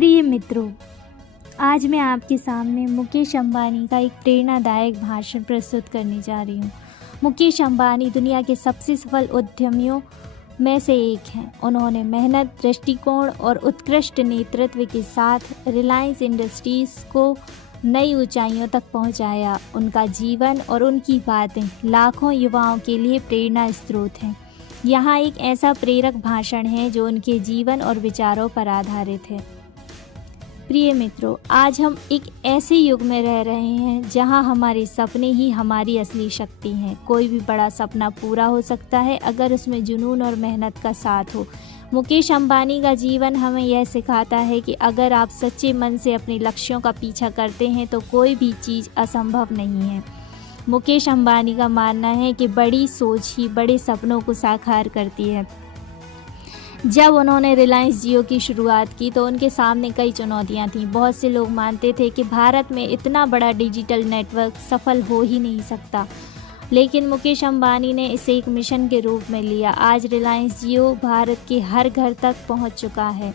प्रिय मित्रों, आज मैं आपके सामने मुकेश अंबानी का एक प्रेरणादायक भाषण प्रस्तुत करने जा रही हूँ। मुकेश अंबानी दुनिया के सबसे सफल उद्यमियों में से एक हैं। उन्होंने मेहनत, दृष्टिकोण और उत्कृष्ट नेतृत्व के साथ रिलायंस इंडस्ट्रीज़ को नई ऊंचाइयों तक पहुंचाया। उनका जीवन और उनकी बातें लाखों युवाओं के लिए प्रेरणा स्रोत हैं। यहाँ एक ऐसा प्रेरक भाषण है जो उनके जीवन और विचारों पर आधारित है। प्रिय मित्रों, आज हम एक ऐसे युग में रह रहे हैं जहां हमारे सपने ही हमारी असली शक्ति हैं। कोई भी बड़ा सपना पूरा हो सकता है अगर उसमें जुनून और मेहनत का साथ हो। मुकेश अंबानी का जीवन हमें यह सिखाता है कि अगर आप सच्चे मन से अपने लक्ष्यों का पीछा करते हैं तो कोई भी चीज़ असंभव नहीं है। मुकेश अंबानी का मानना है कि बड़ी सोच ही बड़े सपनों को साकार करती है। जब उन्होंने रिलायंस जियो की शुरुआत की तो उनके सामने कई चुनौतियां थीं। बहुत से लोग मानते थे कि भारत में इतना बड़ा डिजिटल नेटवर्क सफल हो ही नहीं सकता, लेकिन मुकेश अंबानी ने इसे एक मिशन के रूप में लिया। आज रिलायंस जियो भारत के हर घर तक पहुंच चुका है।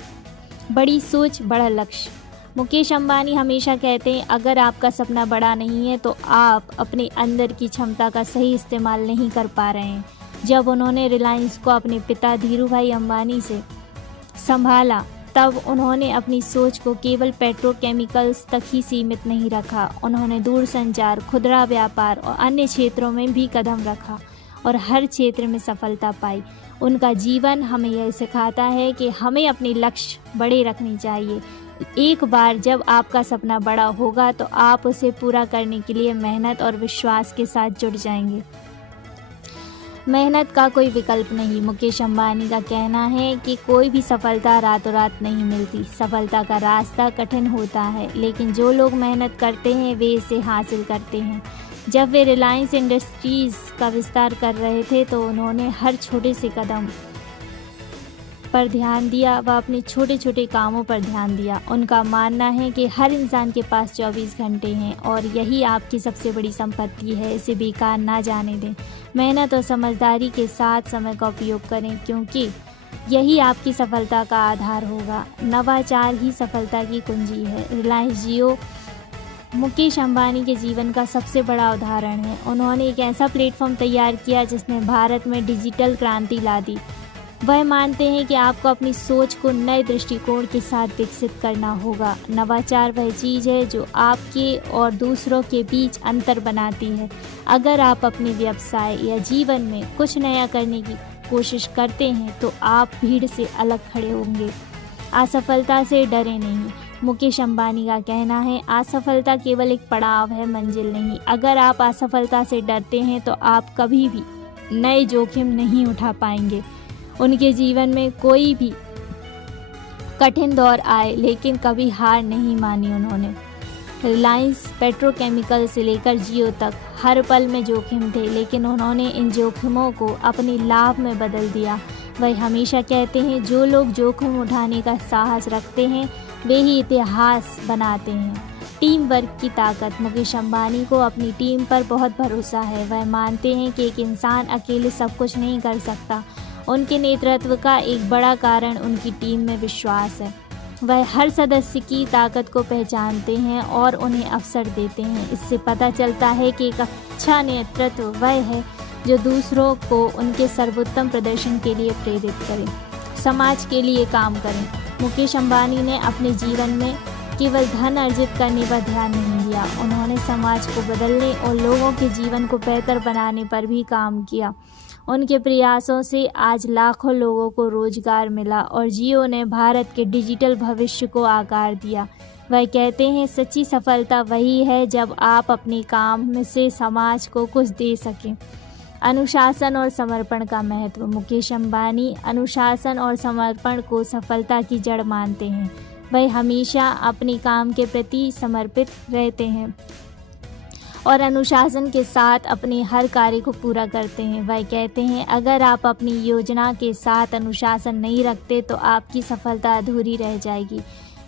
बड़ी सोच, बड़ा लक्ष्य। मुकेश अंबानी हमेशा कहते हैं, अगर आपका सपना बड़ा नहीं है तो आप अपने अंदर की क्षमता का सही इस्तेमाल नहीं कर पा रहे हैं। जब उन्होंने रिलायंस को अपने पिता धीरूभाई अंबानी से संभाला तब उन्होंने अपनी सोच को केवल पेट्रोकेमिकल्स तक ही सीमित नहीं रखा। उन्होंने दूरसंचार, खुदरा व्यापार और अन्य क्षेत्रों में भी कदम रखा और हर क्षेत्र में सफलता पाई। उनका जीवन हमें यह सिखाता है कि हमें अपने लक्ष्य बड़े रखने चाहिए। एक बार जब आपका सपना बड़ा होगा तो आप उसे पूरा करने के लिए मेहनत और विश्वास के साथ जुट जाएंगे। मेहनत का कोई विकल्प नहीं। मुकेश अंबानी का कहना है कि कोई भी सफलता रातों रात नहीं मिलती। सफलता का रास्ता कठिन होता है, लेकिन जो लोग मेहनत करते हैं वे इसे हासिल करते हैं। जब वे रिलायंस इंडस्ट्रीज़ का विस्तार कर रहे थे तो उन्होंने हर छोटे से कदम पर ध्यान दिया व अपने छोटे छोटे कामों पर ध्यान दिया। उनका मानना है कि हर इंसान के पास 24 घंटे हैं और यही आपकी सबसे बड़ी संपत्ति है। इसे बेकार ना जाने दें। मेहनत और समझदारी के साथ समय का उपयोग करें, क्योंकि यही आपकी सफलता का आधार होगा। नवाचार ही सफलता की कुंजी है। रिलायंस जियो मुकेश अंबानी के जीवन का सबसे बड़ा उदाहरण है। उन्होंने एक ऐसा प्लेटफॉर्म तैयार किया जिसने भारत में डिजिटल क्रांति ला दी। वह मानते हैं कि आपको अपनी सोच को नए दृष्टिकोण के साथ विकसित करना होगा। नवाचार वह चीज़ है जो आपके और दूसरों के बीच अंतर बनाती है। अगर आप अपने व्यवसाय या जीवन में कुछ नया करने की कोशिश करते हैं तो आप भीड़ से अलग खड़े होंगे। असफलता से डरे नहीं। मुकेश अंबानी का कहना है, असफलता केवल एक पड़ाव है, मंजिल नहीं। अगर आप असफलता से डरते हैं तो आप कभी भी नए जोखिम नहीं उठा पाएंगे। उनके जीवन में कोई भी कठिन दौर आए लेकिन कभी हार नहीं मानी उन्होंने। रिलायंस पेट्रोकेमिकल से लेकर जियो तक हर पल में जोखिम थे, लेकिन उन्होंने इन जोखिमों को अपने लाभ में बदल दिया। वह हमेशा कहते हैं, जो लोग जोखिम उठाने का साहस रखते हैं वे ही इतिहास बनाते हैं। टीम वर्क की ताकत। मुकेश अंबानी को अपनी टीम पर बहुत भरोसा है। वह मानते हैं कि एक इंसान अकेले सब कुछ नहीं कर सकता। उनके नेतृत्व का एक बड़ा कारण उनकी टीम में विश्वास है। वह हर सदस्य की ताकत को पहचानते हैं और उन्हें अवसर देते हैं। इससे पता चलता है कि एक अच्छा नेतृत्व वह है जो दूसरों को उनके सर्वोत्तम प्रदर्शन के लिए प्रेरित करे, समाज के लिए काम करें। मुकेश अंबानी ने अपने जीवन में केवल धन अर्जित करने पर ध्यान नहीं दिया। उन्होंने समाज को बदलने और लोगों के जीवन को बेहतर बनाने पर भी काम किया। उनके प्रयासों से आज लाखों लोगों को रोजगार मिला और जियो ने भारत के डिजिटल भविष्य को आकार दिया। वह कहते हैं, सच्ची सफलता वही है जब आप अपने काम में से समाज को कुछ दे सकें। अनुशासन और समर्पण का महत्व। मुकेश अंबानी अनुशासन और समर्पण को सफलता की जड़ मानते हैं। वह हमेशा अपने काम के प्रति समर्पित रहते हैं और अनुशासन के साथ अपने हर कार्य को पूरा करते हैं। वह कहते हैं, अगर आप अपनी योजना के साथ अनुशासन नहीं रखते तो आपकी सफलता अधूरी रह जाएगी।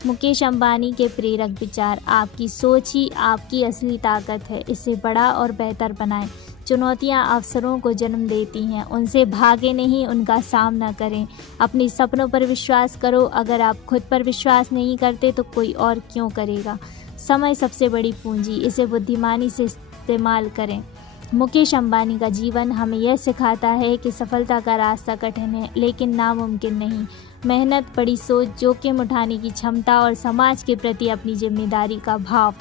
मुकेश अंबानी के प्रेरक विचार। आपकी सोच ही आपकी असली ताकत है। इसे बड़ा और बेहतर बनाएं। चुनौतियां अवसरों को जन्म देती हैं, उनसे भागे नहीं, उनका सामना करें। अपने सपनों पर विश्वास करो। अगर आप खुद पर विश्वास नहीं करते तो कोई और क्यों करेगा। समय सबसे बड़ी पूंजी, इसे बुद्धिमानी से इस्तेमाल करें। मुकेश अंबानी का जीवन हमें यह सिखाता है कि सफलता का रास्ता कठिन है लेकिन नामुमकिन नहीं। मेहनत, बड़ी सोच, जोखिम उठाने की क्षमता और समाज के प्रति अपनी जिम्मेदारी का भाव,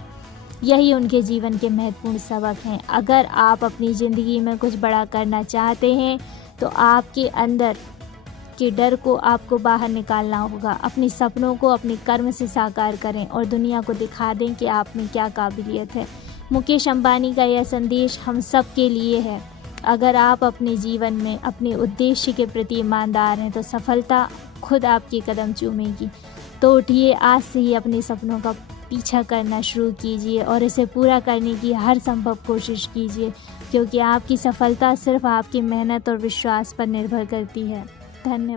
यही उनके जीवन के महत्वपूर्ण सबक हैं। अगर आप अपनी ज़िंदगी में कुछ बड़ा करना चाहते हैं तो आपके अंदर के डर को आपको बाहर निकालना होगा। अपने सपनों को अपने कर्म से साकार करें और दुनिया को दिखा दें कि आप में क्या काबिलियत है। मुकेश अंबानी का यह संदेश हम सब के लिए है। अगर आप अपने जीवन में अपने उद्देश्य के प्रति ईमानदार हैं तो सफलता खुद आपके कदम चूमेगी। तो उठिए, आज से ही अपने सपनों का पीछा करना शुरू कीजिए और इसे पूरा करने की हर संभव कोशिश कीजिए, क्योंकि आपकी सफलता सिर्फ आपकी मेहनत और विश्वास पर निर्भर करती है। धन्यवाद।